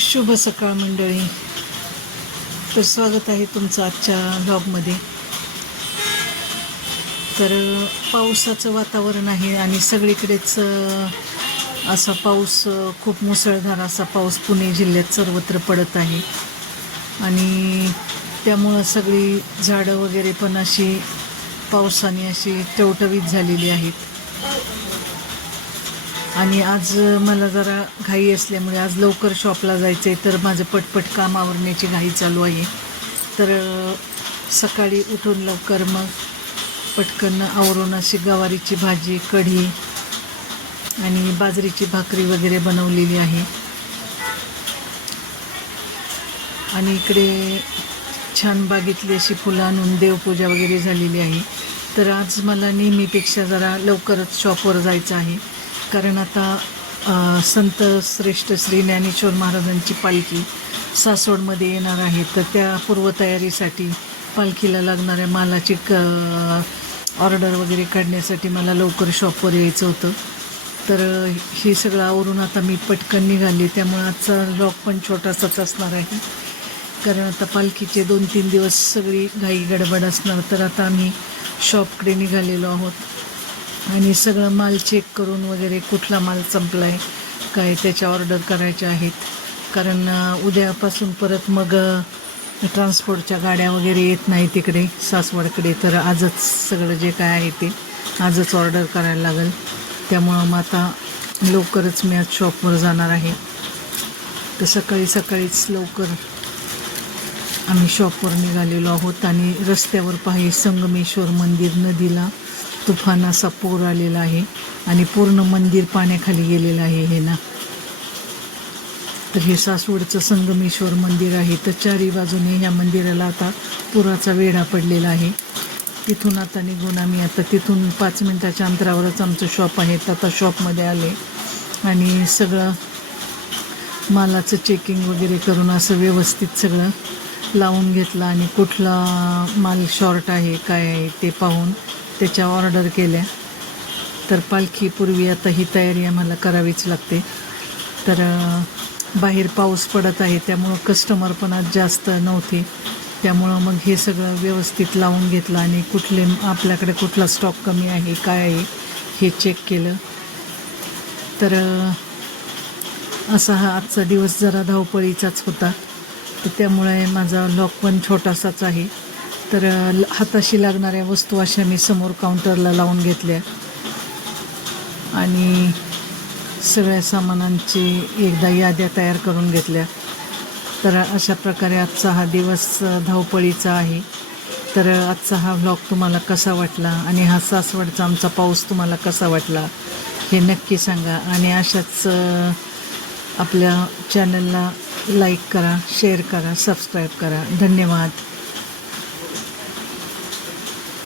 शुभ सकाळ मंडळी. तर स्वागत आहे तुमचं आजच्या ब्लॉगमध्ये. तर पावसाचं वातावरण आहे आणि सगळीकडेच असा पाऊस, खूप मुसळधार असा पाऊस पुणे जिल्ह्यात सर्वत्र पडत आहे आणि त्यामुळं सगळी झाडं वगैरे पण अशी पावसाने अशी टवटवीत झालेली आहेत. आणि आज मला जरा घाई असल्यामुळे आज लवकर शॉपला जायचं आहे, तर माझं पटपट काम आवरण्याची घाई चालू आहे. तर सकाळी उठून लवकर मग पटकन आवरून अशी गवारीची भाजी, कढी आणि बाजरीची भाकरी वगैरे बनवलेली आहे. आणि इकडे छान बागेतली अशी फुलं आणून देवपूजा वगैरे झालेली आहे. तर आज मला नेहमीपेक्षा जरा लवकरच शॉपवर जायचं आहे, कारण आता संत श्रेष्ठ श्री ज्ञानेश्वर महाराजांची पालखी सासवडमध्ये येणार आहे. तर त्या पूर्वतयारीसाठी पालखीला लागणाऱ्या मालाची ऑर्डर वगैरे काढण्यासाठी मला लवकर शॉपवर यायचं होतं. तर हे सगळं आवरून आता मी पटकन निघाले. त्यामुळे आजचा ब्लॉग पण छोटासाच असणार आहे, कारण आता पालखीचे 2-3 दिवस सगळी घाई गडबड असणार. तर आता आम्ही शॉपकडे निघालेलो आहोत आणि सगळं माल चेक करून वगैरे कुठला माल संपला आहे काय त्याच्या ऑर्डर करायच्या आहेत, कारण उद्यापासून परत मग ट्रान्सपोर्टच्या गाड्या वगैरे येत नाही तिकडे सासवडकडे. तर आजच सगळं जे काय आहे ते आजच ऑर्डर करायला लागेल. त्यामुळं मग आता लवकरच मी आज शॉपवर जाणार आहे. तर सकाळीच लवकर आम्ही शॉपवर निघालेलो आहोत आणि रस्त्यावर पाही संगमेश्वर मंदिर, नदीला तुफान असा पूर आलेला आहे आणि पूर्ण मंदिर पाण्याखाली गेलेलं आहे हे ना. तर हे सासवडचं संगमेश्वर मंदिर आहे. तर चारी बाजूने ह्या मंदिराला आता पुराचा वेढा पडलेला आहे. तिथून आता निघून आम्ही आता तिथून 5 मिनिटाच्या अंतरावरच आमचं शॉप आहे. तर आता शॉपमध्ये आले आणि सगळं मालाचं चेकिंग वगैरे करून असं व्यवस्थित सगळं लावून घेतलं आणि कुठला माल शॉर्ट आहे काय आहे ते पाहून त्याच्या ऑर्डर केल्या. तर पालखीपूर्वी आता ही तयारी आम्हाला करावीच लागते. तर बाहेर पाऊस पडत आहे त्यामुळं कस्टमर पण आज जास्त नव्हते. त्यामुळं मग हे सगळं व्यवस्थित लावून घेतलं आणि आपल्याकडे कुठला स्टॉक कमी आहे काय आहे हे चेक केलं. तर असा हा आजचा दिवस जरा धावपळीचाच होता. तर त्यामुळे माझा लॉक पण छोटासाच आहे. तर हाताशी लागणाऱ्या वस्तू अशा मी समोर काउंटरला लावून घेतल्या आणि सगळ्या सामानांची एकदा याद्या तयार करून घेतल्या. तर अशा प्रकारे आजचा हा दिवस धावपळीचा आहे. तर आजचा हा व्लॉग तुम्हाला कसा वाटला आणि हा सासवडचा आमचा पाऊस तुम्हाला कसा वाटला हे नक्की सांगा. आणि अशाच आपल्या चॅनलला लाईक करा, शेअर करा, सबस्क्राईब करा. धन्यवाद.